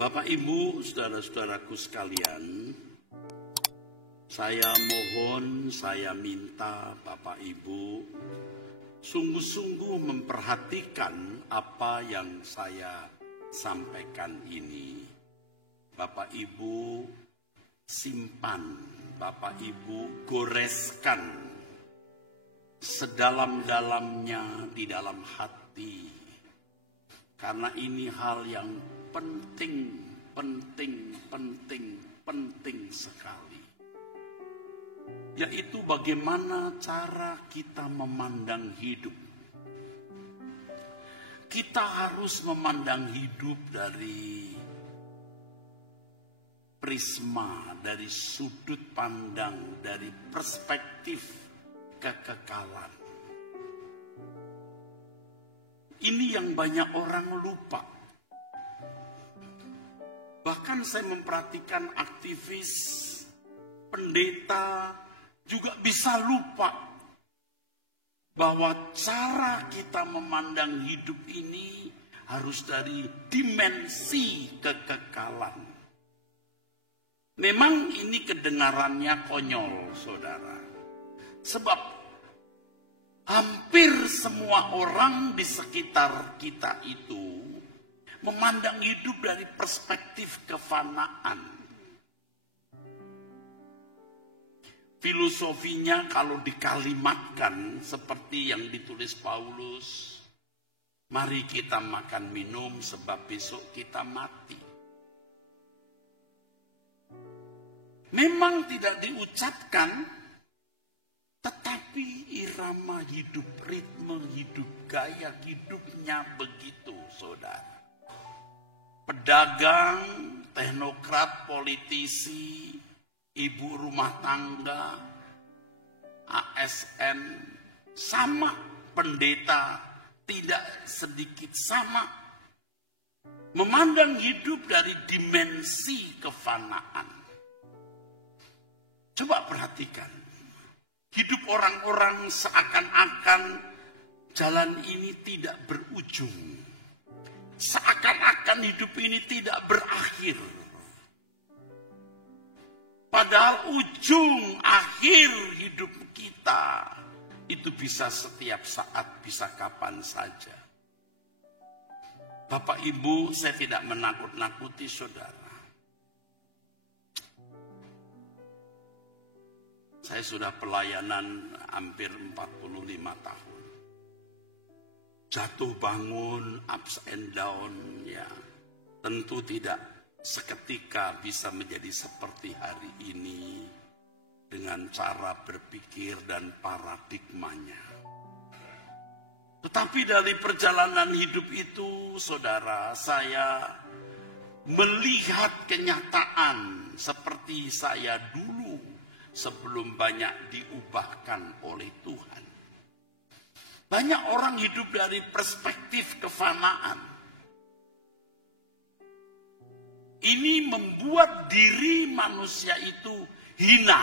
Bapak, Ibu, saudara-saudaraku sekalian, saya mohon, saya minta Bapak Ibu sungguh-sungguh memperhatikan apa yang saya sampaikan ini. Bapak Ibu simpan, Bapak Ibu goreskan sedalam-dalamnya di dalam hati. Karena ini hal yang penting sekali. Yaitu bagaimana cara kita memandang hidup. Kita harus memandang hidup dari prisma, dari sudut pandang, dari perspektif kekekalan. Ini yang banyak orang lupa. Bahkan saya memperhatikan aktivis, pendeta juga bisa lupa bahwa cara kita memandang hidup ini harus dari dimensi kekekalan. Memang ini kedengarannya konyol, saudara. Sebab hampir semua orang di sekitar kita itu memandang hidup dari perspektif kefanaan. Filosofinya kalau dikalimatkan seperti yang ditulis Paulus, mari kita makan minum sebab besok kita mati. Memang tidak diucapkan, tetapi irama hidup, ritme hidup, gaya hidupnya begitu, saudara. Pedagang, teknokrat, politisi, ibu rumah tangga, ASN, sama. Pendeta tidak sedikit sama. Memandang hidup dari dimensi kefanaan. Coba perhatikan. Hidup orang-orang seakan-akan jalan ini tidak berujung. Seakan-akan hidup ini tidak berakhir. Padahal ujung akhir hidup kita itu bisa setiap saat, bisa kapan saja. Bapak Ibu, saya tidak menakut-nakuti saudara. Saya sudah pelayanan hampir 45 tahun. Jatuh bangun, ups and down, ya. Tentu tidak seketika bisa menjadi seperti hari ini dengan cara berpikir dan paradigmanya. Tetapi dari perjalanan hidup itu, saudara, saya melihat kenyataan seperti saya dulu sebelum banyak diubahkan oleh Tuhan. Banyak orang hidup dari perspektif kefanaan. Ini membuat diri manusia itu hina,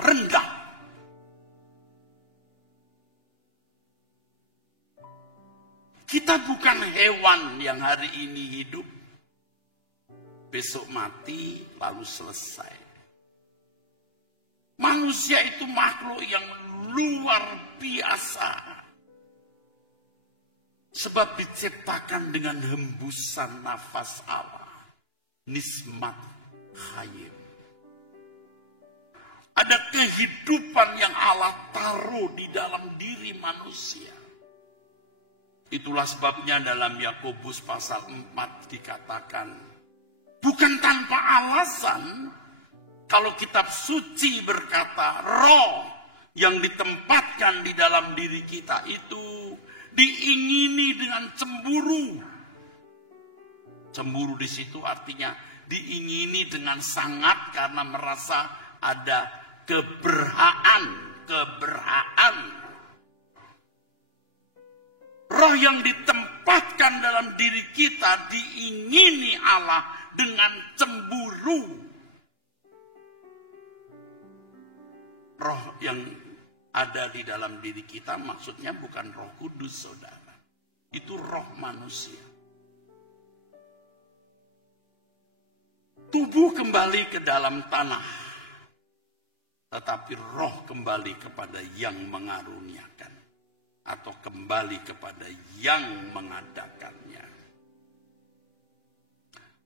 rendah. Kita bukan hewan yang hari ini hidup, besok mati lalu selesai. Manusia itu makhluk yang luar biasa. Sebab diciptakan dengan hembusan nafas Allah. Nismat hayim. Ada kehidupan yang Allah taruh di dalam diri manusia. Itulah sebabnya dalam Yakobus pasal 4 dikatakan, bukan tanpa alasan, kalau kitab suci berkata, roh yang ditempatkan di dalam diri kita itu diingini dengan cemburu. Cemburu di situ artinya diingini dengan sangat karena merasa ada keberhaan. Roh yang ditempatkan dalam diri kita diingini Allah dengan cemburu. Roh yang ada di dalam diri kita maksudnya bukan Roh Kudus, saudara. Itu roh manusia. Tubuh kembali ke dalam tanah, tetapi roh kembali kepada yang mengaruniakan, atau kembali kepada yang mengadakannya.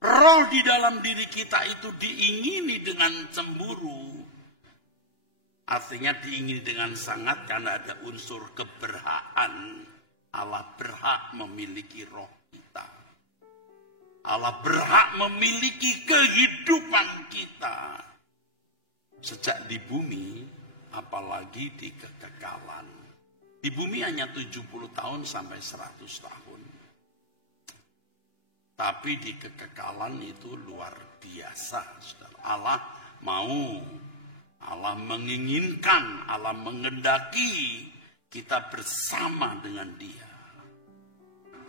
Roh di dalam diri kita itu diingini dengan cemburu. Artinya diingini dengan sangat karena ada unsur keberhakan. Allah berhak memiliki roh kita. Allah berhak memiliki kehidupan kita. Sejak di bumi, apalagi di kekekalan. Di bumi hanya 70 tahun sampai 100 tahun. Tapi di kekekalan itu luar biasa. Saudara. Allah mau, Allah menginginkan, Allah mengendaki kita bersama dengan Dia.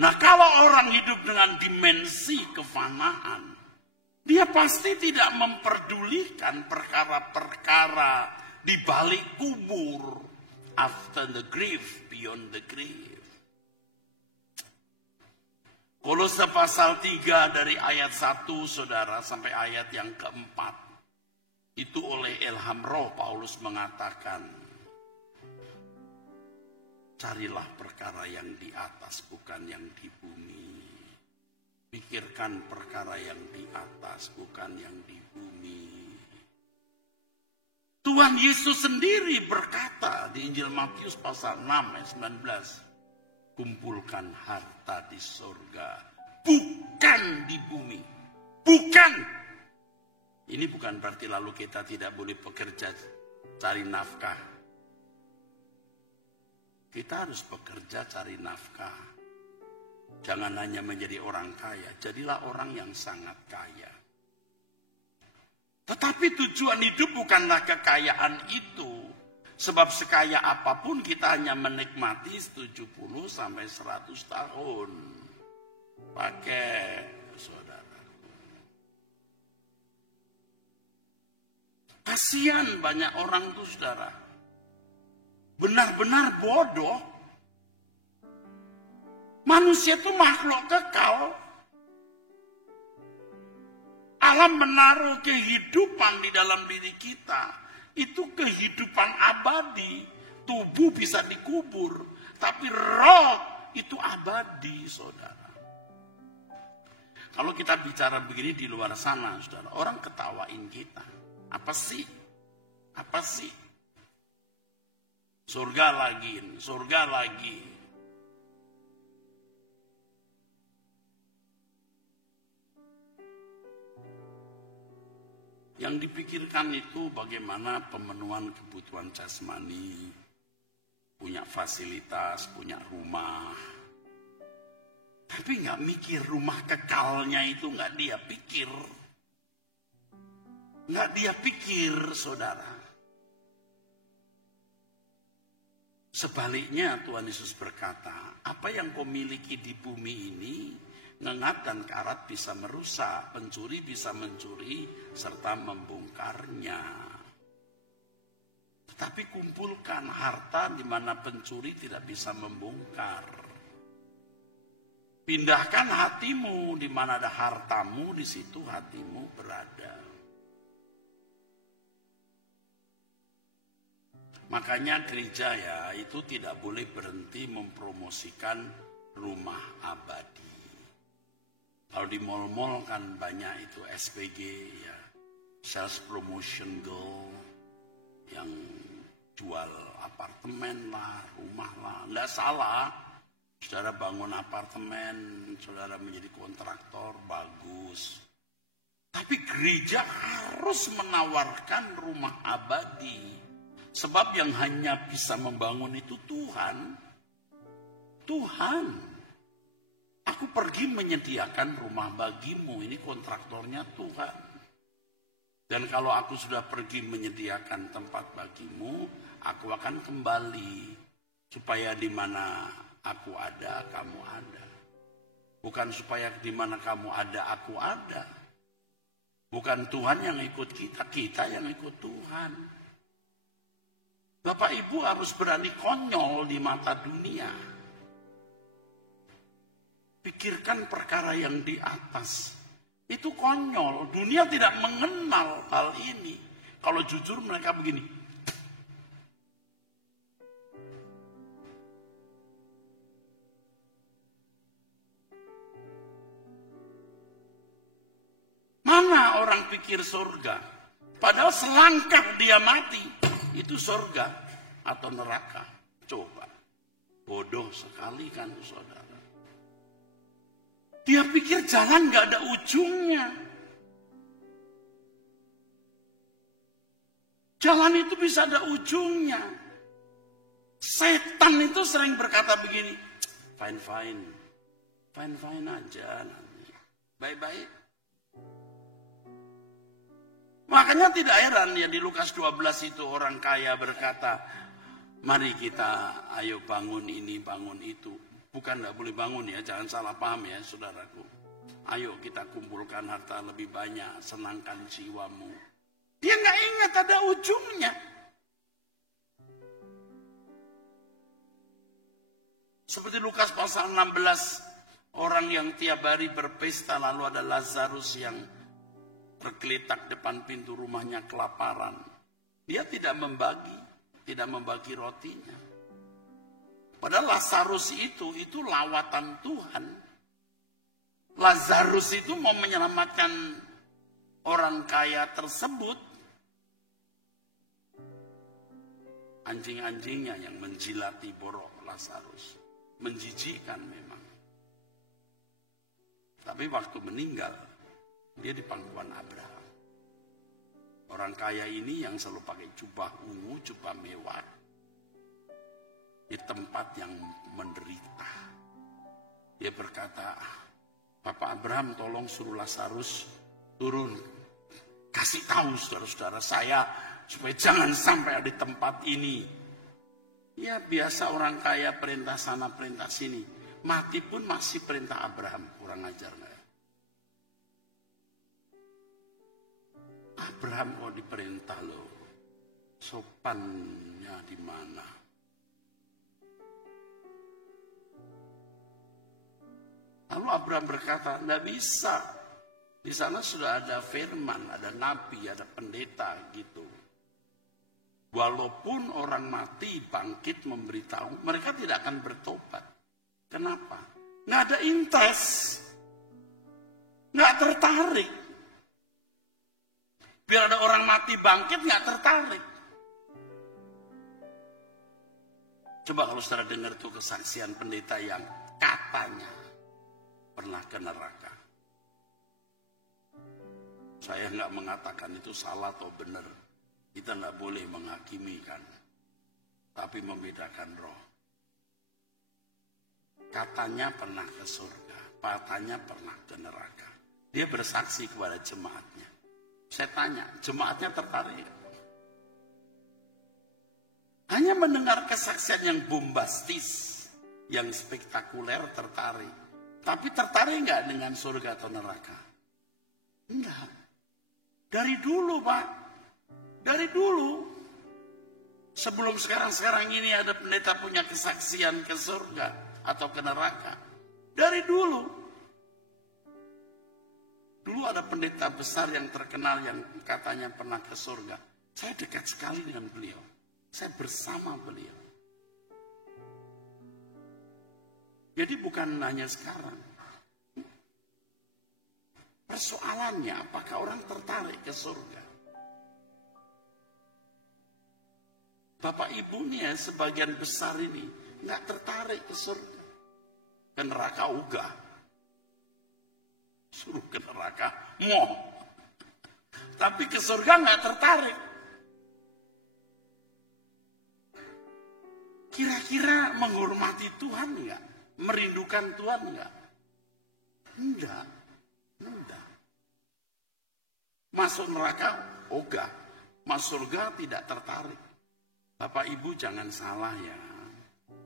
Nah, kalau orang hidup dengan dimensi kefanaan, dia pasti tidak memperdulikan perkara-perkara di balik kubur, after the grave, beyond the grave. Kolose pasal 3 dari ayat 1 saudara sampai ayat yang keempat. Itu oleh ilham roh Paulus mengatakan, carilah perkara yang di atas bukan yang di bumi. Pikirkan perkara yang di atas bukan yang di bumi. Tuhan Yesus sendiri berkata di Injil Matius pasal 6 ayat 19. Kumpulkan harta di surga, bukan di bumi. Bukan. Ini bukan berarti lalu kita tidak boleh bekerja cari nafkah. Kita harus bekerja cari nafkah. Jangan hanya menjadi orang kaya, jadilah orang yang sangat kaya. Tetapi tujuan hidup bukanlah kekayaan itu. Sebab sekaya apapun kita hanya menikmati 70 sampai 100 tahun. Pakai saudaraku. Kasihan banyak orang tuh saudara. Benar-benar bodoh. Manusia itu makhluk kekal. Allah menaruh kehidupan di dalam diri kita. Itu kehidupan abadi. Tubuh bisa dikubur. Tapi roh itu abadi, saudara. Kalau kita bicara begini di luar sana, saudara, orang ketawain kita. Apa sih? Apa sih? Surga lagi, surga lagi. Yang dipikirkan itu bagaimana pemenuhan kebutuhan jasmani, punya fasilitas, punya rumah. Tapi nggak mikir rumah kekalnya itu nggak dia pikir. Nggak dia pikir, saudara. Sebaliknya Tuhan Yesus berkata, apa yang kau miliki di bumi ini, ngengat dan karat bisa merusak, pencuri bisa mencuri, serta membongkarnya. Tetapi kumpulkan harta di mana pencuri tidak bisa membongkar. Pindahkan hatimu, di mana ada hartamu, di situ hatimu berada. Makanya gereja ya, itu tidak boleh berhenti mempromosikan rumah abadi. Kalau di mal-mal kan banyak itu SPG ya, sales promotion girl, yang jual apartemen lah, rumah lah. Nggak salah, saudara bangun apartemen, saudara menjadi kontraktor, bagus. Tapi gereja harus menawarkan rumah abadi. Sebab yang hanya bisa membangun itu Tuhan. Tuhan. Aku pergi menyediakan rumah bagimu, ini kontraktornya Tuhan. Dan kalau aku sudah pergi menyediakan tempat bagimu, aku akan kembali. Supaya di mana aku ada, kamu ada. Bukan supaya di mana kamu ada, aku ada. Bukan Tuhan yang ikut kita, kita yang ikut Tuhan. Bapak Ibu harus berani konyol di mata dunia. Pikirkan perkara yang di atas. Itu konyol. Dunia tidak mengenal hal ini. Kalau jujur mereka begini. Mana orang pikir surga? Padahal selangkah dia mati, itu surga atau neraka. Coba. Bodoh sekali kan saudara. Dia pikir jalan gak ada ujungnya. Jalan itu bisa ada ujungnya. Setan itu sering berkata begini, fine aja nanti. Baik-baik. Makanya tidak heran ya di Lukas 12 itu orang kaya berkata, mari kita ayo bangun ini, bangun itu. Bukan tidak boleh bangun ya, jangan salah paham ya saudaraku. Ayo kita kumpulkan harta lebih banyak, senangkan jiwamu. Dia nggak ingat ada ujungnya. Seperti Lukas pasal 16, orang yang tiap hari berpesta lalu ada Lazarus yang tergeletak depan pintu rumahnya kelaparan. Dia tidak membagi rotinya. Padahal Lazarus itu lawatan Tuhan. Lazarus itu mau menyelamatkan orang kaya tersebut. Anjing-anjingnya yang menjilati borok Lazarus. Menjijikkan memang. Tapi waktu meninggal, dia di pangkuan Abraham. Orang kaya ini yang selalu pakai jubah ungu, jubah mewah. Di tempat yang menderita. Dia berkata, Bapak Abraham tolong suruh Lazarus turun. Kasih tahu saudara-saudara saya supaya jangan sampai ada di tempat ini. Ya biasa orang kaya perintah sana perintah sini. Mati pun masih perintah Abraham. Kurang ajar nggak? Abraham kok diperintah loh. Sopannya di mana? Lalu Abraham berkata, tidak bisa. Di sana sudah ada firman, ada nabi, ada pendeta gitu. Walaupun orang mati bangkit memberitahu, mereka tidak akan bertobat. Kenapa? Nggak ada interest. Nggak tertarik. Biar ada orang mati bangkit nggak tertarik. Coba kalau saudara dengar tuh kesaksian pendeta yang katanya pernah ke neraka. Saya nggak mengatakan itu salah atau benar. Kita nggak boleh menghakimi kan. Tapi membedakan roh. Katanya pernah ke surga. Katanya pernah ke neraka. Dia bersaksi kepada jemaatnya. Saya tanya, jemaatnya tertarik? Hanya mendengar kesaksian yang bombastis, yang spektakuler tertarik. Tapi tertarik nggak dengan surga atau neraka? Enggak. Dari dulu Pak. Dari dulu. Sebelum sekarang ini ada pendeta punya kesaksian ke surga atau ke neraka. Dari dulu. Dulu ada pendeta besar yang terkenal yang katanya pernah ke surga. Saya dekat sekali dengan beliau. Saya bersama beliau. Jadi bukan hanya sekarang. Persoalannya apakah orang tertarik ke surga? Bapak ibu nih ya sebagian besar ini nggak tertarik ke surga. Ke neraka ogah. Suruh ke neraka, mau. Tapi ke surga nggak tertarik. Kira-kira menghormati Tuhan nggak? Merindukan Tuhan nggak? Enggak. Masuk neraka, ogah. Masuk surga tidak tertarik. Bapak Ibu jangan salah ya.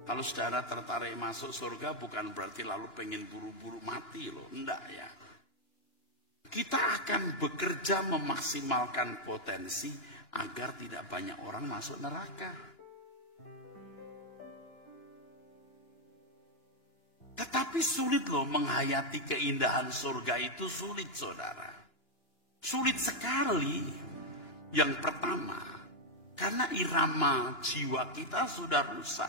Kalau saudara tertarik masuk surga bukan berarti lalu pengen buru-buru mati loh. Enggak ya. Kita akan bekerja memaksimalkan potensi agar tidak banyak orang masuk neraka. Tetapi Tapi sulit loh menghayati keindahan surga itu, sulit saudara. Sulit sekali. Yang pertama, karena irama jiwa kita sudah rusak.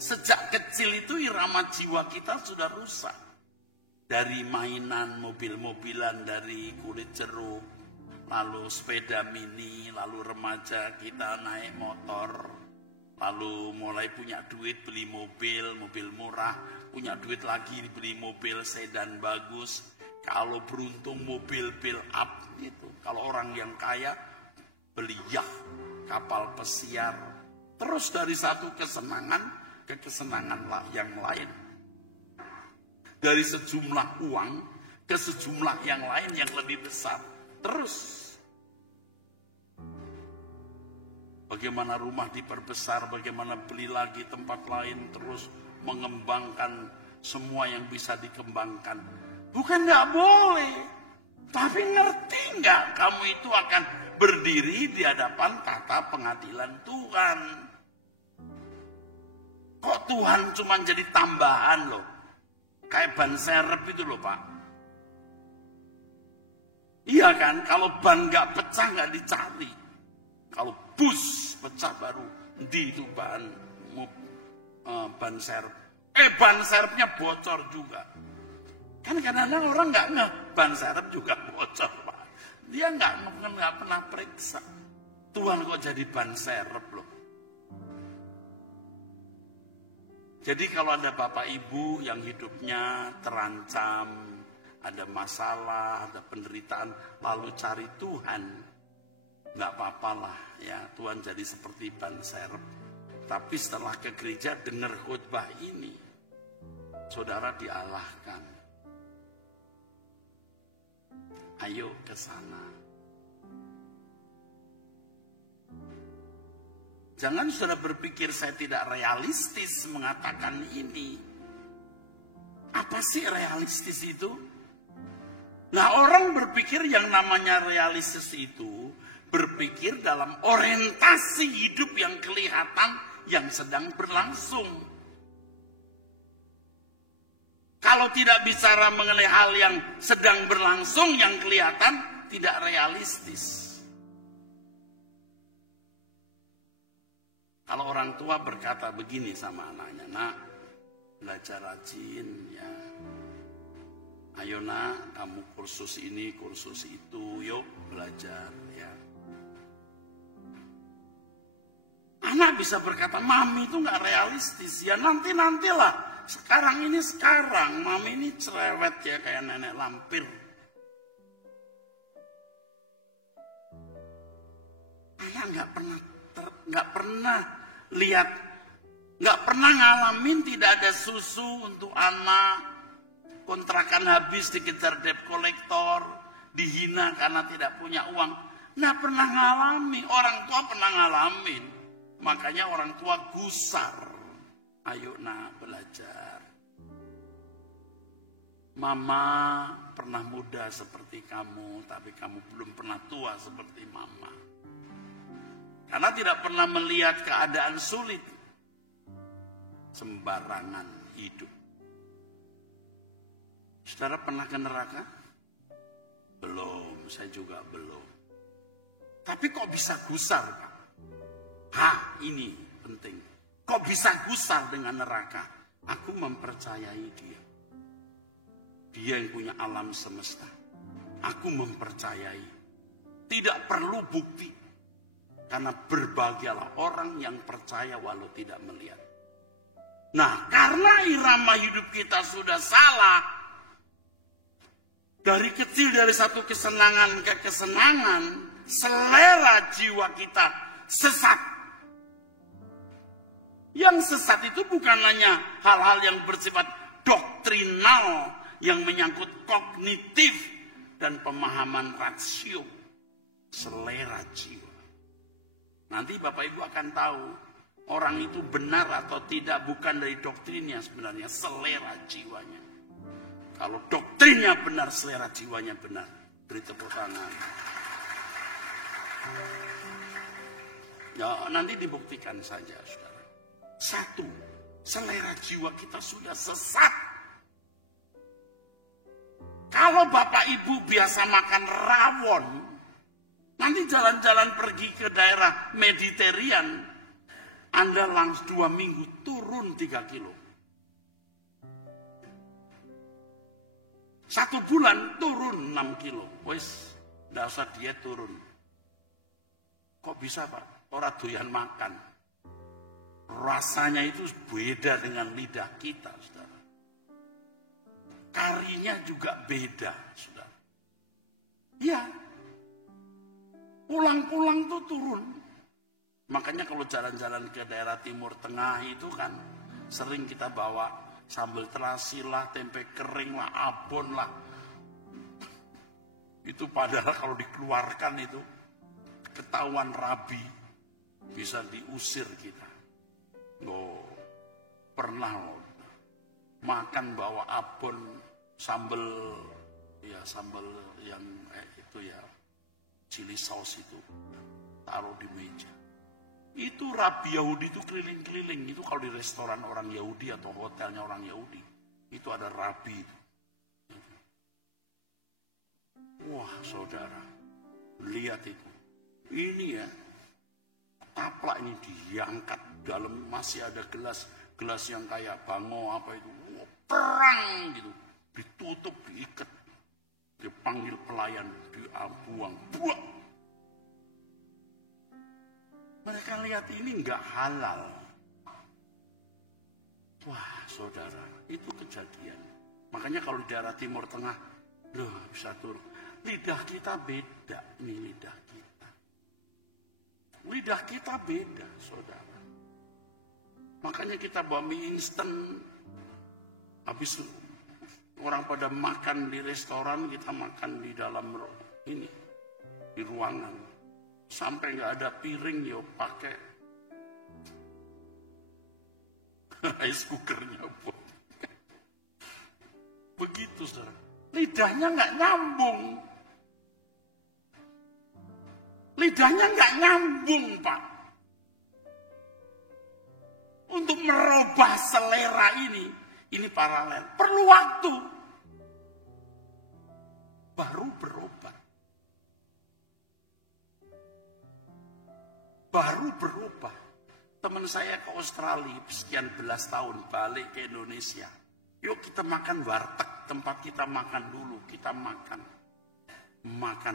Sejak kecil itu irama jiwa kita sudah rusak. Dari mainan mobil-mobilan, dari kulit jeruk, lalu sepeda mini, lalu remaja kita naik motor, lalu mulai punya duit beli mobil murah, punya duit lagi beli mobil sedan bagus. Kalau beruntung mobil build up gitu. Kalau orang yang kaya beli yacht, kapal pesiar. Terus dari satu kesenangan ke kesenangan yang lain. Dari sejumlah uang ke sejumlah yang lain yang lebih besar. Terus. Bagaimana rumah diperbesar, bagaimana beli lagi tempat lain. Terus mengembangkan semua yang bisa dikembangkan. Bukan nggak boleh. Tapi ngerti nggak kamu itu akan berdiri di hadapan tata pengadilan Tuhan. Kok Tuhan cuma jadi tambahan loh. Kayak ban serep itu loh Pak. Iya kan, kalau ban nggak pecah nggak dicari. Kalau bus pecah baru di itu ban serep. Ban serepnya bocor juga. Kan kadang-kadang orang nggak ngeh ban serep juga bocor Pak. Dia nggak pernah periksa. Tuhan kok jadi ban serep loh. Jadi kalau ada bapak ibu yang hidupnya terancam, ada masalah, ada penderitaan, lalu cari Tuhan, nggak apa-apalah ya, Tuhan jadi seperti ban serep. Tapi setelah ke gereja dengar khotbah ini, saudara dialahkan. Ayo ke sana. Jangan sudah berpikir saya tidak realistis mengatakan ini. Apa sih realistis itu? Nah, orang berpikir yang namanya realistis itu berpikir dalam orientasi hidup yang kelihatan yang sedang berlangsung. Kalau tidak bicara mengenai hal yang sedang berlangsung yang kelihatan tidak realistis. Kalau orang tua berkata begini sama anaknya, nak, belajar rajin ya. Ayo nak, kamu kursus ini, kursus itu, yuk belajar ya. Anak bisa berkata, mami itu gak realistis, ya nantilah. Sekarang ini sekarang, mami ini cerewet ya kayak nenek lampir. Anak gak pernah lihat, gak pernah ngalamin tidak ada susu untuk anak, kontrakan habis dikejar debt collector, dihina karena tidak punya uang. Gak pernah ngalami, orang tua pernah ngalamin. Makanya orang tua gusar. Ayo nak belajar. Mama pernah muda seperti kamu, tapi kamu belum pernah tua seperti mama. Karena tidak pernah melihat keadaan sulit. Sembarangan hidup. Saudara pernah ke neraka? Belum, saya juga belum. Tapi kok bisa gusar, Pak? Ini penting. Kok bisa gusar dengan neraka? Aku mempercayai dia. Dia yang punya alam semesta. Aku mempercayai. Tidak perlu bukti. Karena berbahagialah orang yang percaya walau tidak melihat. Nah, karena irama hidup kita sudah salah. Dari kecil, dari satu kesenangan ke kesenangan, selera jiwa kita sesat. Yang sesat itu bukan hanya hal-hal yang bersifat doktrinal, yang menyangkut kognitif dan pemahaman rasio. Selera jiwa. Nanti Bapak Ibu akan tahu orang itu benar atau tidak bukan dari doktrinnya, sebenarnya selera jiwanya. Kalau doktrinnya benar, selera jiwanya benar. Beri tepuk tangan. Ya, nanti dibuktikan saja, saudara. Satu, selera jiwa kita sudah sesat. Kalau Bapak Ibu biasa makan rawon, nanti jalan-jalan pergi ke daerah Mediterranean, Anda langsung 2 minggu turun 3 kilo. 1 bulan turun 6 kilo. Wes, nggak usah diet turun. Kok bisa Pak? Orang doyan makan. Rasanya itu beda dengan lidah kita, saudara. Karinya juga beda, saudara. Ya, pulang-pulang tuh turun. Makanya kalau jalan-jalan ke daerah Timur Tengah itu kan sering kita bawa sambal terasi lah, tempe kering lah, abon lah. Itu padahal kalau dikeluarkan itu ketahuan rabi, bisa diusir kita. Oh, pernah makan bawa abon sambal yang itu ya, chili sauce itu, taruh di meja. Itu rabi Yahudi itu keliling-keliling. Itu kalau di restoran orang Yahudi atau hotelnya orang Yahudi, itu ada rabi itu. Wah saudara, lihat itu. Ini ya, taplak ini diangkat, dalam masih ada gelas yang kayak bango apa itu. Wah, perang gitu. Ditutup, diikat. Dipanggil pelayan, dibuang. Buang. Mereka lihat ini enggak halal. Wah saudara, itu kejadian. Makanya kalau di daerah Timur Tengah, loh bisa turun. Lidah kita beda, nih lidah kita. Lidah kita beda, saudara. Makanya kita bawa mie instan. Habis orang pada makan di restoran, kita makan di dalam ini, di ruangan. Sampai nggak ada piring, ya pakai rice cookernya. Begitu, saudara. Lidahnya nggak nyambung. Lidahnya nggak nyambung, Pak. Untuk merubah selera ini paralel. Perlu waktu. Baru berubah. Baru berubah. Teman saya ke Australia, sekian belas tahun, balik ke Indonesia. Yuk kita makan warteg, tempat kita makan dulu. Kita makan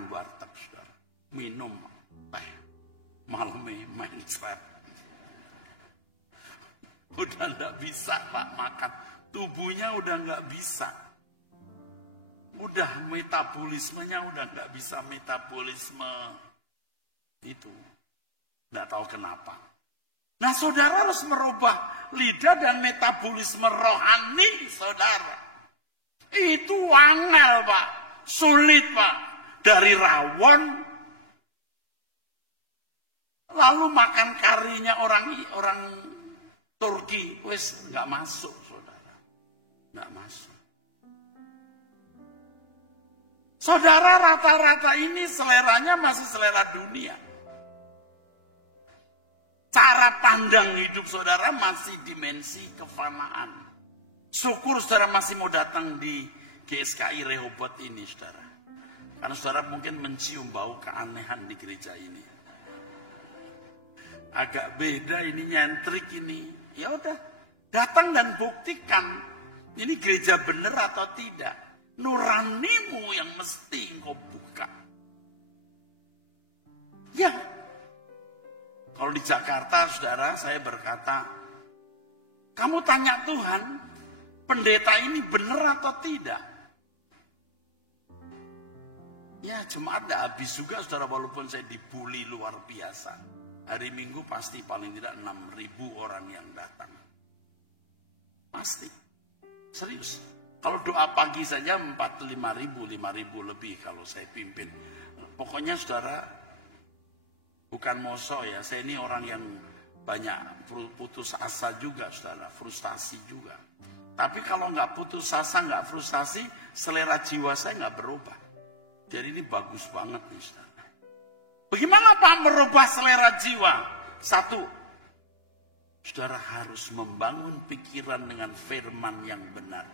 warteg, saudara. Minum teh, malamnya main trap. Udah gak bisa Pak makan, tubuhnya udah gak bisa. Udah metabolismenya udah gak bisa metabolisme itu. Gak tahu kenapa. Nah saudara harus merubah lidah dan metabolisme rohani saudara. Itu angel Pak, sulit Pak. Dari rawon, lalu makan karinya orang Turki, wes nggak masuk, saudara, nggak masuk. Saudara rata-rata ini seleranya masih selera dunia. Cara pandang hidup saudara masih dimensi kefanaan. Syukur saudara masih mau datang di GSKI Rehoboth ini, saudara. Karena saudara mungkin mencium bau keanehan di gereja ini. Agak beda ini, nyentrik ini. Ya udah, datang dan buktikan ini gereja benar atau tidak. Nuranimu yang mesti engkau buka. Ya. Kalau di Jakarta, saudara, saya berkata, kamu tanya Tuhan, pendeta ini benar atau tidak? Ya, jemaat tidak habis juga, saudara, walaupun saya dibully luar biasa. Hari Minggu pasti paling tidak 6.000 orang yang datang. Pasti. Serius. Kalau doa pagi saja 5.000 lebih kalau saya pimpin. Pokoknya saudara, bukan moso ya, saya ini orang yang banyak putus asa juga, saudara, frustasi juga. Tapi kalau nggak putus asa, nggak frustasi, selera jiwa saya nggak berubah. Jadi ini bagus banget nih, saudara. Bagaimana Pak merubah selera jiwa? 1, saudara harus membangun pikiran dengan firman yang benar.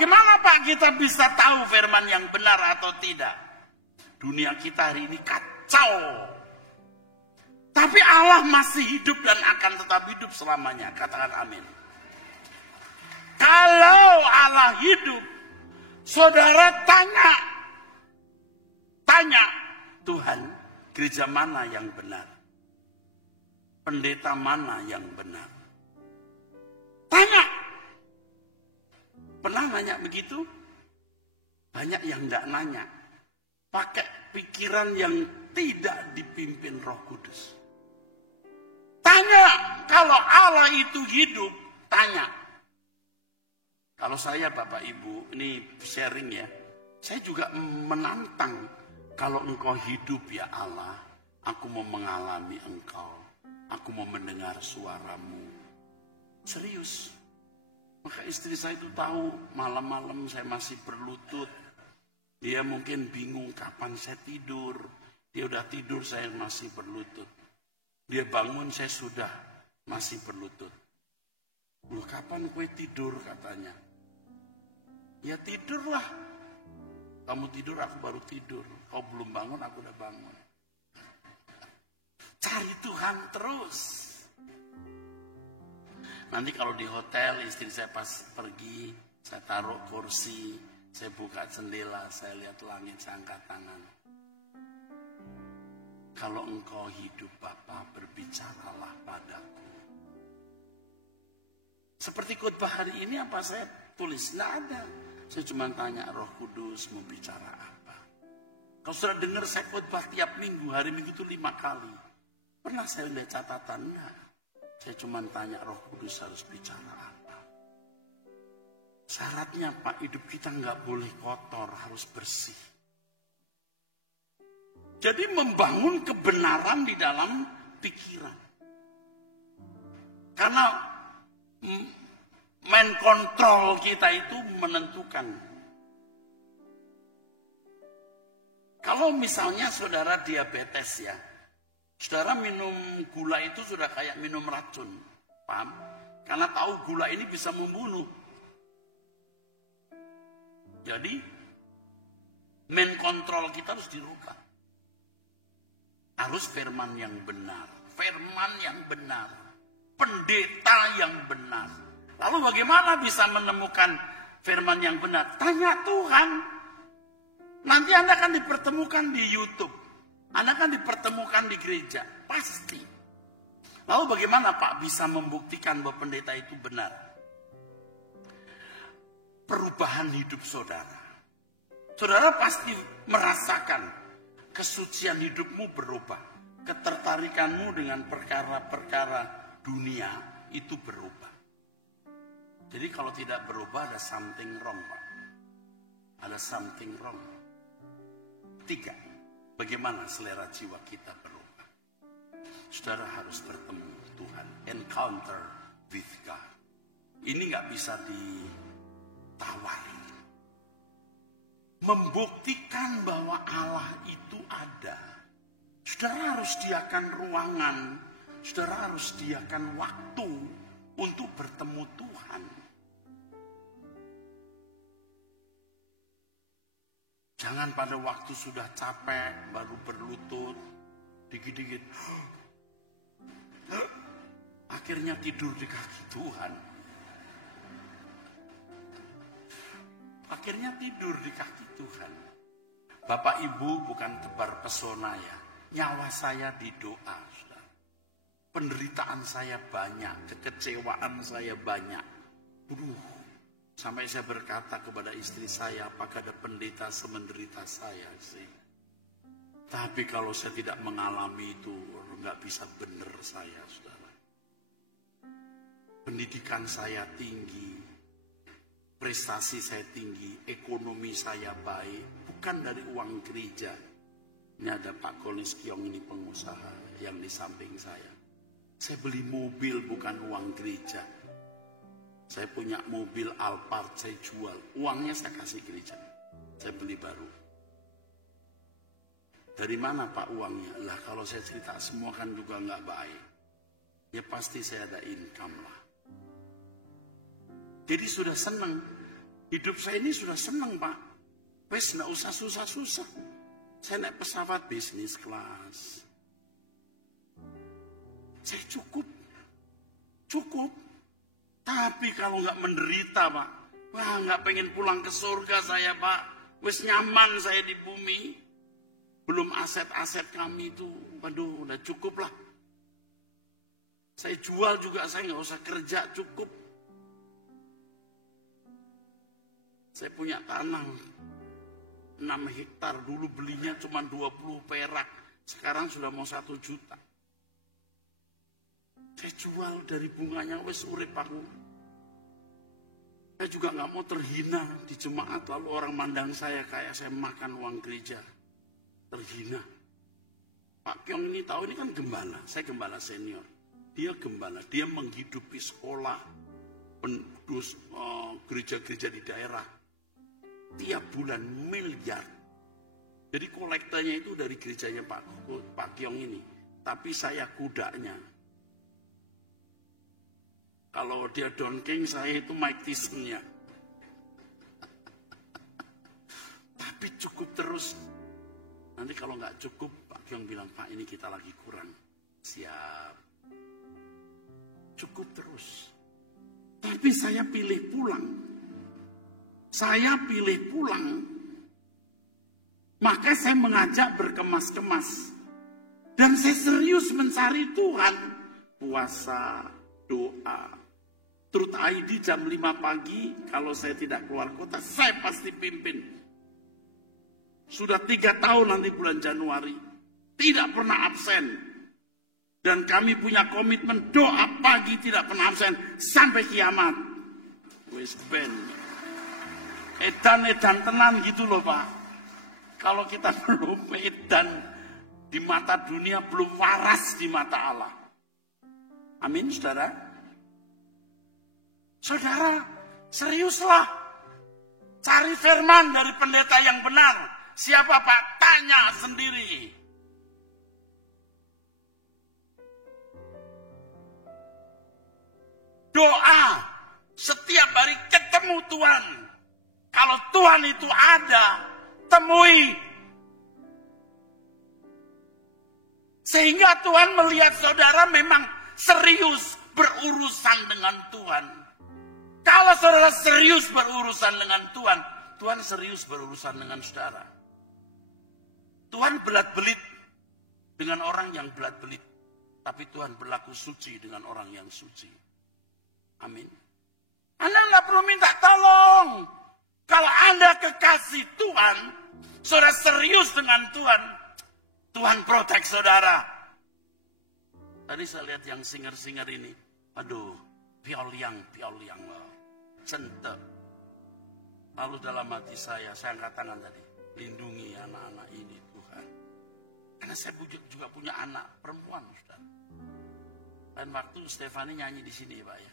bagaimana Pak kita bisa tahu firman yang benar atau tidak? Dunia kita hari ini kacau. Tapi Allah masih hidup dan akan tetap hidup selamanya. Katakan amin. Kalau Allah hidup, saudara tanya, Tuhan, gereja mana yang benar? Pendeta mana yang benar? Tanya. Pernah nanya begitu? Banyak yang tidak nanya. Pakai pikiran yang tidak dipimpin Roh Kudus. Tanya, kalau Allah itu hidup, tanya. Kalau saya Bapak Ibu, ini sharing ya. Saya juga menantang, kalau engkau hidup ya Allah, aku mau mengalami engkau. Aku mau mendengar suaramu. Serius. Maka istri saya itu tahu, malam-malam saya masih berlutut. Dia mungkin bingung kapan saya tidur. Dia udah tidur, saya masih berlutut. Dia bangun, saya sudah masih berlutut. Loh, kapan gue tidur katanya? Ya tidurlah. Kamu tidur, aku baru tidur. Kau belum bangun, aku udah bangun. Cari Tuhan terus. Nanti kalau di hotel, istri saya pas pergi, saya taruh kursi, saya buka jendela, saya lihat langit, saya angkat tangan. Kalau engkau hidup Bapa, berbicaralah padaku. Seperti khotbah hari ini apa saya tulis? Nggak ada. Saya cuma tanya Roh Kudus mau bicara apa. Kalau sudah dengar saya khotbah tiap minggu, hari Minggu itu 5 kali. Pernah saya lihat catatan? Enggak. Saya cuma tanya Roh Kudus harus bicara apa. Syaratnya Pak, hidup kita nggak boleh kotor, harus bersih. Jadi membangun kebenaran di dalam pikiran. Karena mind control kita itu menentukan. Kalau misalnya saudara diabetes ya, saudara minum gula itu sudah kayak minum racun. Paham? Karena tahu gula ini bisa membunuh. Jadi, mind control kita harus dirubah. Harus firman yang benar. Firman yang benar. Pendeta yang benar. Lalu bagaimana bisa menemukan firman yang benar? Tanya Tuhan. Nanti Anda akan dipertemukan di YouTube. Anda akan dipertemukan di gereja. Pasti. Lalu bagaimana Pak bisa membuktikan bahwa pendeta itu benar? Perubahan hidup saudara. Saudara pasti merasakan kesucian hidupmu berubah. Ketertarikanmu dengan perkara-perkara dunia itu berubah. Jadi kalau tidak berubah ada something wrong Pak. Ada something wrong. 3. Bagaimana selera jiwa kita berubah? Saudara harus bertemu Tuhan. Encounter with God. Ini gak bisa ditawari. Membuktikan bahwa Allah itu ada. Saudara harus sediakan ruangan. Saudara harus sediakan waktu untuk bertemu Tuhan. Jangan pada waktu sudah capek, baru berlutut, dikit-dikit. Akhirnya tidur di kaki Tuhan. Akhirnya tidur di kaki Tuhan. Bapak Ibu bukan tebar pesona ya. Nyawa saya di doa. Penderitaan saya banyak. Kekecewaan saya banyak. Sampai saya berkata kepada istri saya, apakah ada pendeta semenderita saya sih? Tapi kalau saya tidak mengalami itu, nggak bisa benar saya, saudara. Pendidikan saya tinggi, prestasi saya tinggi, ekonomi saya baik, bukan dari uang gereja. Ini ada Pak Kolis Kiong, ini pengusaha yang di samping saya. Saya beli mobil bukan uang gereja. Saya punya mobil Alphard, saya jual. Uangnya saya kasih gereja. Saya beli baru. Dari mana Pak uangnya? Lah kalau saya cerita semua kan juga nggak baik. Ya pasti saya ada income lah. Jadi sudah senang. Hidup saya ini sudah senang, Pak. Wes nggak usah susah-susah. Saya naik pesawat bisnis kelas. Saya cukup. Tapi kalau nggak menderita, Pak. Wah, nggak pengen pulang ke surga saya, Pak. Wes nyaman saya di bumi. Belum aset-aset kami itu. Waduh, udah cukup lah. Saya jual juga, saya nggak usah kerja, cukup. Saya punya tanah 6 hektar, dulu belinya cuma 20 perak. Sekarang sudah mau 1 juta. Saya jual dari bunganya, wes urip aku. Saya juga nggak mau terhina di jemaat, lalu orang mandang saya kayak saya makan uang gereja. Terhina. Pak Kyong ini tahu, ini kan gembala, saya gembala senior. Dia gembala, dia menghidupi sekolah, gereja-gereja di daerah. Tiap bulan miliar. Jadi kolektanya itu dari gerejanya Pak Kyong ini. Tapi saya kudanya. Kalau dia Don King, saya itu Mike Tyson-nya. Tapi cukup terus. Nanti kalau nggak cukup, Pak Kyong bilang, Pak ini kita lagi kurang. Siap. Cukup terus. Tapi saya pilih pulang. Maka saya mengajak berkemas-kemas. Dan saya serius mencari Tuhan. Puasa, doa. Truth ID jam 5 pagi, kalau saya tidak keluar kota, saya pasti pimpin. Sudah 3 tahun nanti bulan Januari. Tidak pernah absen. Dan kami punya komitmen doa pagi tidak pernah absen sampai kiamat. Wis ben. Edan-edan tenan gitu loh, Pak. Kalau kita belum edan di mata dunia, belum waras di mata Allah. Amin, saudara. Saudara, seriuslah. Cari firman dari pendeta yang benar. Siapa, Pak? Tanya sendiri. Doa setiap hari ketemu Tuhan. Kalau Tuhan itu ada, temui. Sehingga Tuhan melihat saudara memang serius berurusan dengan Tuhan. Kalau saudara serius berurusan dengan Tuhan, Tuhan serius berurusan dengan saudara. Tuhan belat-belit dengan orang yang belat-belit. Tapi Tuhan berlaku suci dengan orang yang suci. Amin. Anda nggak perlu minta tolong. Kalau Anda kekasih Tuhan, saudara serius dengan Tuhan, Tuhan protek saudara. Tadi saya lihat yang singer-singer ini, aduh, pioliang, centek. Lalu dalam hati saya angkat tangan tadi, lindungi anak-anak ini Tuhan. Karena saya juga punya anak perempuan, saudara. Dan waktu Stefani nyanyi di sini, Pak ya.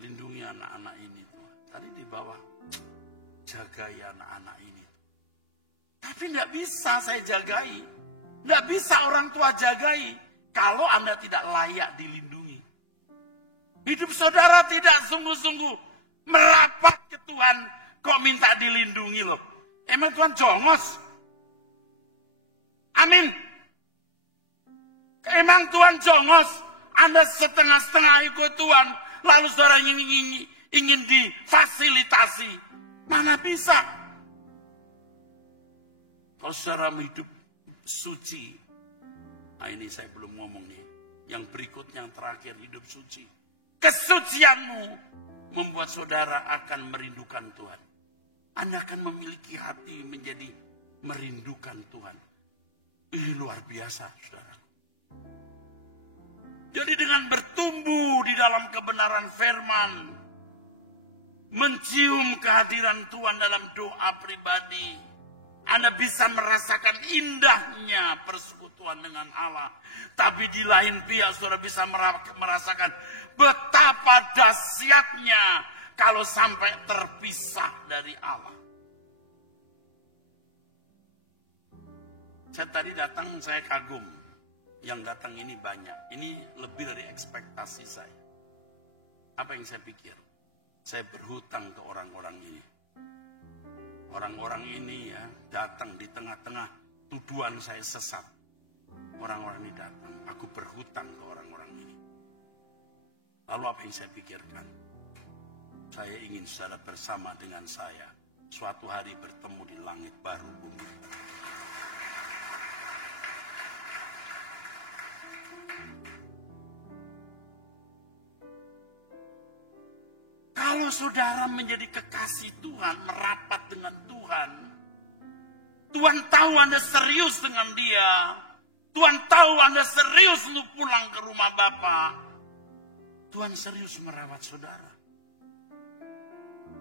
Lindungi anak-anak ini Tuhan. Tadi di bawah, jagai anak-anak ini. Tapi nggak bisa saya jagai. Nggak bisa orang tua jagai. Kalau Anda tidak layak dilindungi. Hidup saudara tidak sungguh-sungguh merapat ke Tuhan. Kok minta dilindungi loh. Emang Tuhan jongos? Amin. Emang Tuhan jongos? Anda setengah-setengah ikut Tuhan. Lalu saudara ingin difasilitasi. Mana bisa? Kalau saudara hidup suci. Nah ini saya belum ngomong nih. Yang berikutnya yang terakhir, hidup suci. Kesucianmu membuat saudara akan merindukan Tuhan. Anda akan memiliki hati menjadi merindukan Tuhan. Ini luar biasa, saudara. Jadi dengan bertumbuh di dalam kebenaran firman, mencium kehadiran Tuhan dalam doa pribadi, Anda bisa merasakan indahnya persekutuan dengan Allah. Tapi di lain pihak saudara bisa merasakan betapa dahsyatnya kalau sampai terpisah dari Allah. Saya tadi datang, saya kagum. Yang datang ini banyak. Ini lebih dari ekspektasi saya. Apa yang saya pikir? Saya berhutang ke orang-orang ini. Orang-orang ini ya datang di tengah-tengah tuduhan saya sesat. Orang-orang ini datang, aku berhutang ke orang-orang ini. Lalu apa yang saya pikirkan? Saya ingin saudara bersama dengan saya suatu hari bertemu di langit baru bumi baru. Kalau saudara menjadi kekasih Tuhan, merapat dengan Tuhan, Tuhan tahu Anda serius dengan Dia. Tuhan tahu Anda serius untuk pulang ke rumah Bapa. Tuhan serius merawat saudara.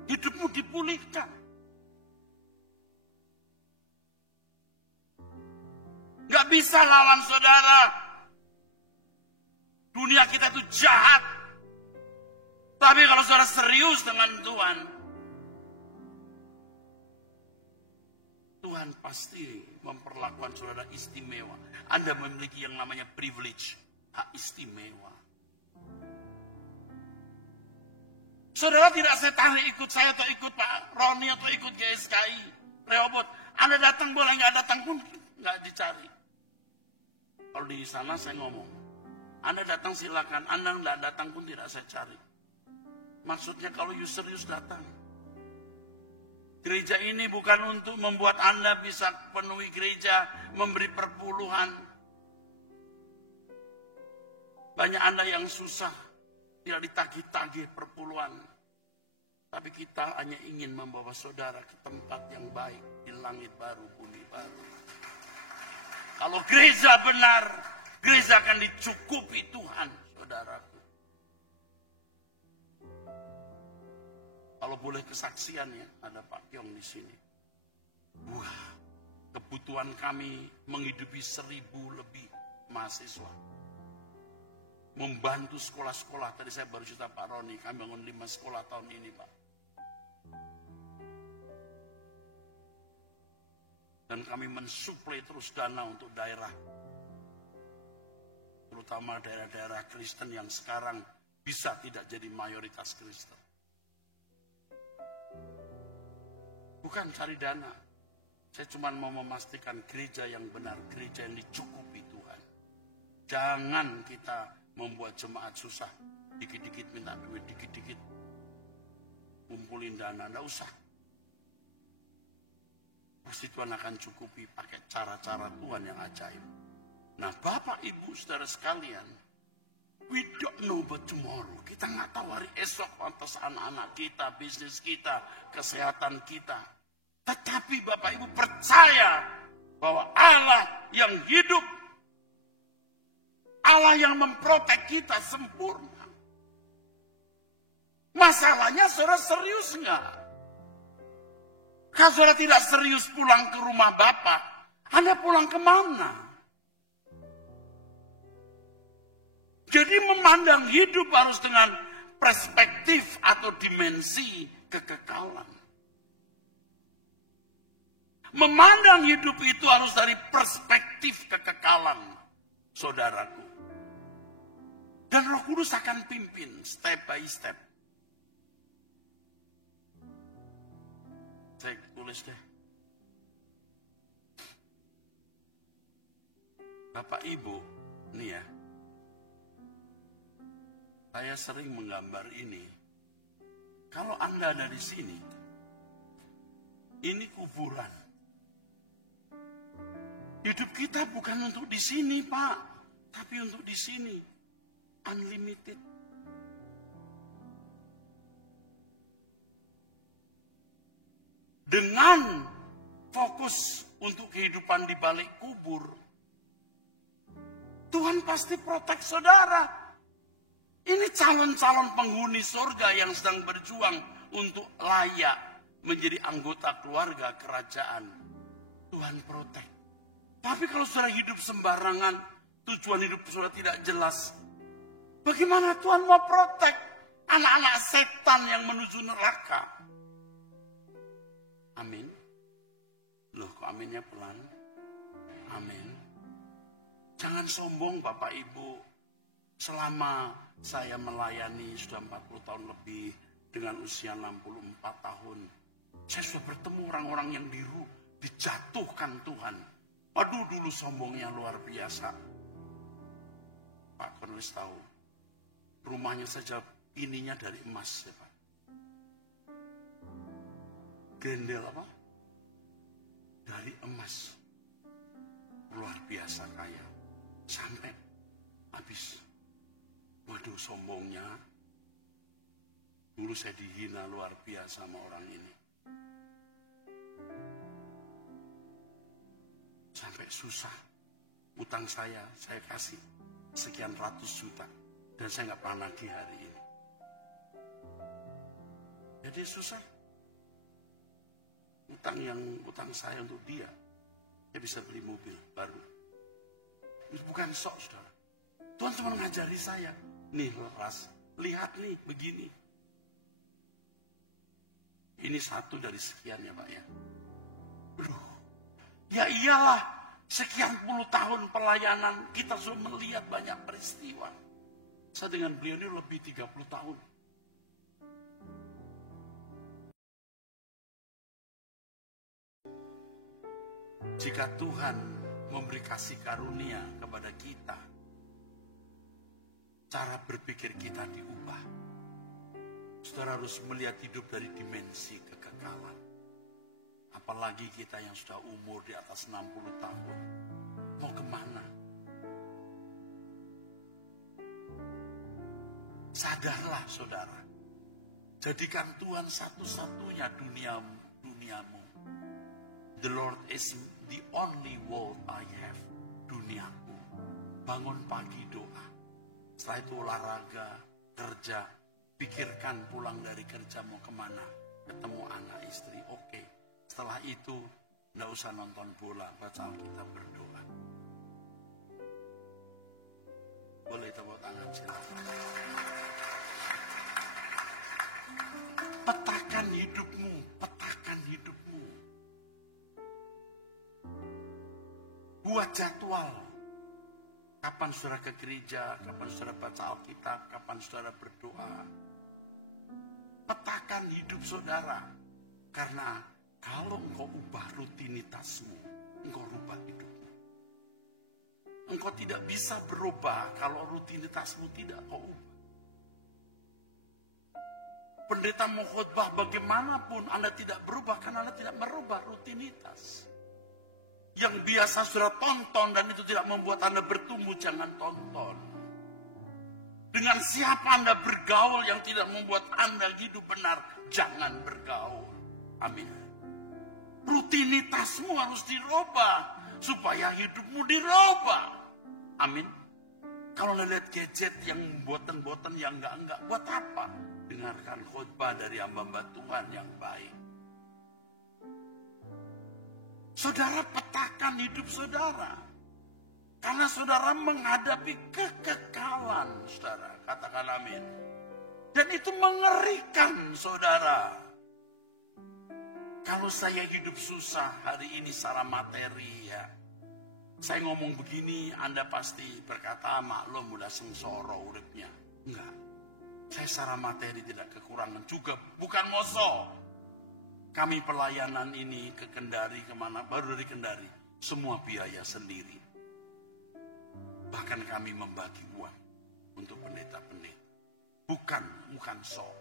Hidupmu dipulihkan. Gak bisa lawan saudara. Dunia kita itu jahat. Tapi kalau saudara serius dengan Tuhan, Tuhan pasti memperlakukan saudara istimewa. Anda memiliki yang namanya privilege, hak istimewa. Saudara tidak saya tarik ikut saya atau ikut Pak Roni atau ikut GSKI, Rehoboth. Anda datang boleh, nggak datang pun nggak dicari. Kalau di sana saya ngomong, Anda datang silakan, Anda nggak datang pun tidak saya cari. Maksudnya kalau you serius datang. Gereja ini bukan untuk membuat Anda bisa penuhi gereja, memberi perpuluhan. Banyak Anda yang susah, tidak ditagih-tagih perpuluhan. Tapi kita hanya ingin membawa saudara ke tempat yang baik, di langit baru, bumi baru. Kalau gereja benar, gereja akan dicukupi Tuhan, saudaraku. Kalau boleh kesaksian ya, ada Pak Kyong di sini. Wah, kebutuhan kami menghidupi 1000 lebih mahasiswa. Membantu sekolah-sekolah. Tadi saya baru cerita Pak Roni, kami bangun 5 sekolah tahun ini Pak. Dan kami mensuplai terus dana untuk daerah. Terutama daerah-daerah Kristen yang sekarang bisa tidak jadi mayoritas Kristen. Bukan cari dana. Saya cuma mau memastikan gereja yang benar, gereja yang dicukupi Tuhan. Jangan kita membuat jemaat susah. Dikit-dikit minta duit, dikit-dikit kumpulin dana, enggak usah. Pasti Tuhan akan cukupi pakai cara-cara Tuhan yang ajaib. Nah Bapak Ibu Saudara sekalian, we don't know about tomorrow. Kita nggak tahu hari esok atas anak-anak kita, bisnis kita, kesehatan kita. Tetapi Bapak Ibu percaya bahwa Allah yang hidup, Allah yang memprotek kita sempurna. Masalahnya saudara serius nggak? Kalau saudara tidak serius pulang ke rumah Bapak, Anda pulang kemana? Jadi memandang hidup harus dengan perspektif atau dimensi kekekalan. Memandang hidup itu harus dari perspektif kekekalan, saudaraku. Dan Roh Kudus akan pimpin step by step. Saya tulis deh. Bapak Ibu, nih ya. Saya sering menggambar ini. Kalau Anda ada di sini, ini kuburan. Hidup kita bukan untuk di sini, Pak, tapi untuk di sini. Unlimited. Dengan fokus untuk kehidupan di balik kubur, Tuhan pasti protek saudara. Ini calon-calon penghuni surga yang sedang berjuang untuk layak menjadi anggota keluarga kerajaan. Tuhan protek. Tapi kalau saudara hidup sembarangan, tujuan hidup saudara tidak jelas, bagaimana Tuhan mau protek anak-anak setan yang menuju neraka? Amin. Loh, kok aminnya pelan? Amin. Jangan sombong Bapak Ibu. Selama saya melayani sudah 40 tahun lebih dengan usia 64 tahun. Saya sudah bertemu orang-orang yang dijatuhkan Tuhan. Aduh, dulu sombongnya luar biasa. Pak Cornelis tahu, rumahnya saja ininya dari emas ya Pak. Gendel apa? Dari emas. Luar biasa kaya. Sampai habis. Waduh, sombongnya. Dulu saya dihina luar biasa sama orang ini. Sampai susah. Utang saya kasih sekian ratus juta. Dan saya nggak pernah nagih hari ini. Jadi susah. Utang saya untuk dia bisa beli mobil baru. Itu bukan sok, saudara. Tuhan cuma mengajari saya. Nih, lepas. Lihat nih, begini. Ini satu dari sekian ya Pak ya. Aduh. Ya iyalah. Sekian puluh tahun pelayanan. Kita sudah melihat banyak peristiwa. Saya dengan beliau ini lebih 30 tahun. Jika Tuhan memberi kasih karunia kepada kita, cara berpikir kita diubah. Saudara harus melihat hidup dari dimensi kekekalan. Apalagi kita yang sudah umur di atas 60 tahun. Mau kemana? Sadarlah saudara. Jadikan Tuhan satu-satunya duniamu. The Lord is the only world I have. Duniaku. Bangun pagi doa. Setelah itu olahraga, kerja. Pikirkan pulang dari kerja mau kemana. Ketemu anak istri, oke. Setelah itu, tidak usah nonton bola. Baca Alkitab, berdoa. Boleh tepuk tangan silakan. Petakan hidupmu. Petakan hidupmu. Buat jadwal. Kapan saudara ke gereja, kapan saudara baca Alkitab, kapan saudara berdoa. Petakan hidup saudara. Karena kalau engkau ubah rutinitasmu, engkau rubah hidupmu. Engkau tidak bisa berubah kalau rutinitasmu tidak kau ubah. Pendeta mau khotbah bagaimanapun, Anda tidak berubah karena Anda tidak merubah rutinitas. Yang biasa sudah tonton dan itu tidak membuat Anda bertumbuh, jangan tonton. Dengan siapa Anda bergaul yang tidak membuat Anda hidup benar, jangan bergaul. Amin. Rutinitasmu harus dirubah supaya hidupmu dirubah. Amin. Kalau lihat gadget yang buatan-buatan yang enggak, buat apa? Dengarkan khotbah dari hamba-hamba Tuhan yang baik. Saudara petakan hidup saudara. Karena saudara menghadapi kekekalan, saudara. Katakan amin. Dan itu mengerikan, saudara. Kalau saya hidup susah hari ini secara materi ya. Saya ngomong begini, Anda pasti berkata, maklum udah sengsara uripnya. Enggak. Saya secara materi tidak kekurangan juga. Bukan moso. Kami pelayanan ini ke Kendari, kemana, baru dari Kendari. Semua biaya sendiri. Bahkan kami membagi uang untuk pendeta-pendeta. Bukan sok.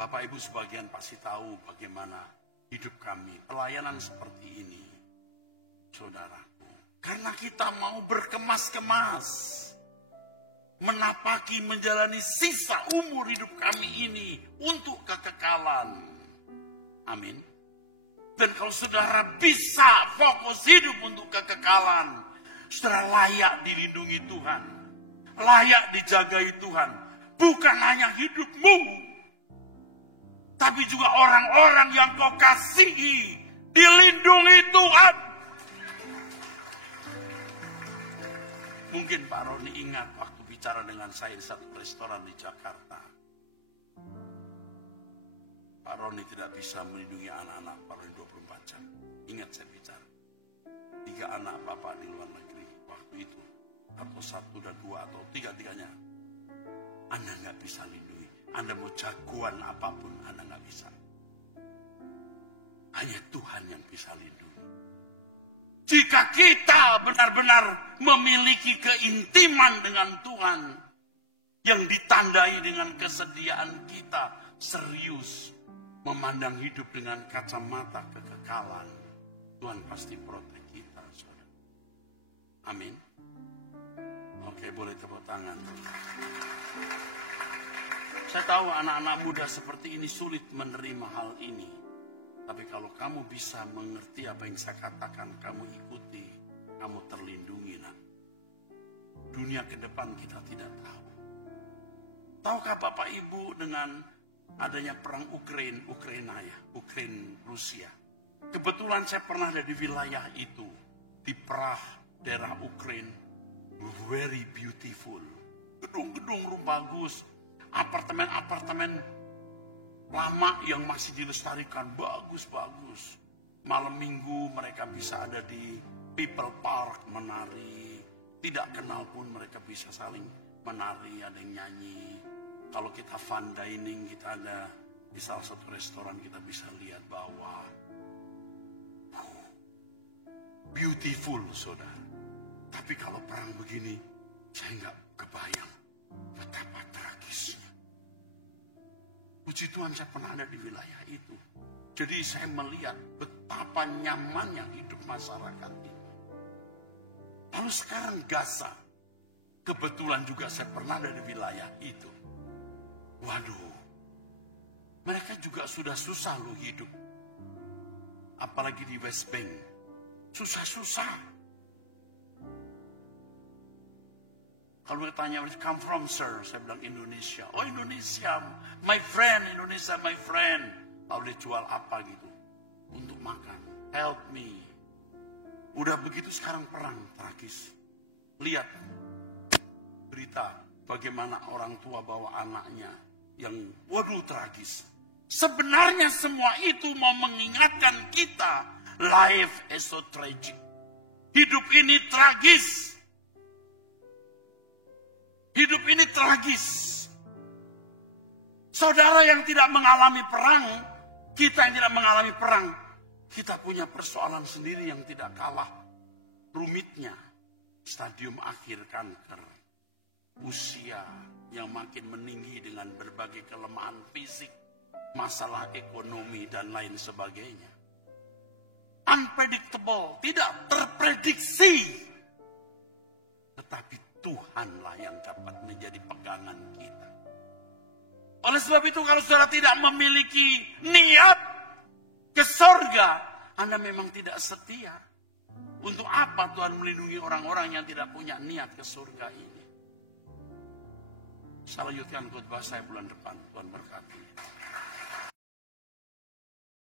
Bapak Ibu sebagian pasti tahu bagaimana hidup kami. Pelayanan seperti ini, saudaraku. Karena kita mau berkemas-kemas. Menapaki menjalani sisa umur hidup kami ini untuk kekekalan. Amin. Dan kalau saudara bisa fokus hidup untuk kekekalan, saudara layak dilindungi Tuhan. Layak dijagai Tuhan. Bukan hanya hidupmu, tapi juga orang-orang yang kau kasihi dilindungi Tuhan. Mungkin Pak Roni ingat waktu bicara dengan saya di satu restoran di Jakarta. Pak Roni tidak bisa melindungi anak-anak Pak Roni 24 jam. Ingat saya bicara. 3 anak Bapak di luar negeri waktu itu. Atau 1 dan 2 atau 3-3-nya. Anda nggak bisa lindungi. Anda mau jagoan apapun, Anda nggak bisa. Hanya Tuhan yang bisa lindungi. Jika kita benar-benar memiliki keintiman dengan Tuhan, yang ditandai dengan kesediaan kita serius memandang hidup dengan kacamata kekekalan, Tuhan pasti protek kita, saudara. Amin. Oke, boleh tepuk tangan. Saya tahu anak-anak muda seperti ini sulit menerima hal ini. Tapi kalau kamu bisa mengerti apa yang saya katakan, kamu ikuti, kamu terlindungi. Nah, dunia ke depan kita tidak tahu. Tahukah Bapak Ibu dengan adanya perang Ukraina, Rusia. Kebetulan saya pernah ada di wilayah itu, di Prah, daerah Ukraina, very beautiful. Gedung-gedung bagus, apartemen-apartemen lama yang masih dilestarikan, bagus-bagus. Malam minggu mereka bisa ada di People Park menari. Tidak kenal pun mereka bisa saling menari, ada yang nyanyi. Kalau kita fine dining, kita ada di salah satu restoran, kita bisa lihat bawah. Beautiful, saudara. Tapi kalau perang begini, saya nggak kebayang betapa tragisnya. Puji Tuhan saya pernah ada di wilayah itu. Jadi saya melihat betapa nyamannya hidup masyarakat itu. Lalu sekarang Gaza. Kebetulan juga saya pernah ada di wilayah itu. Waduh. Mereka juga sudah susah loh hidup. Apalagi di West Bank. Susah-susah. Kalau bertanya, where you come from, sir? Saya bilang Indonesia. Oh, Indonesia, my friend, Indonesia, my friend. Lalu dia jual apa gitu? Untuk makan. Help me. Udah begitu sekarang perang tragis. Lihat berita bagaimana orang tua bawa anaknya yang waduh tragis. Sebenarnya semua itu mau mengingatkan kita, life is so tragic. Hidup ini tragis. Hidup ini tragis. Saudara yang tidak mengalami perang, kita yang tidak mengalami perang, kita punya persoalan sendiri yang tidak kalah rumitnya. Stadium akhir kanker, usia yang makin meninggi dengan berbagai kelemahan fisik, masalah ekonomi dan lain sebagainya. Unpredictable, tidak terprediksi. Tetapi Tuhanlah yang dapat menjadi pegangan kita. Oleh sebab itu kalau saudara tidak memiliki niat ke surga, Anda memang tidak setia. Untuk apa Tuhan melindungi orang-orang yang tidak punya niat ke surga ini? Saya lanjutkan khotbah saya bulan depan. Tuhan berkati.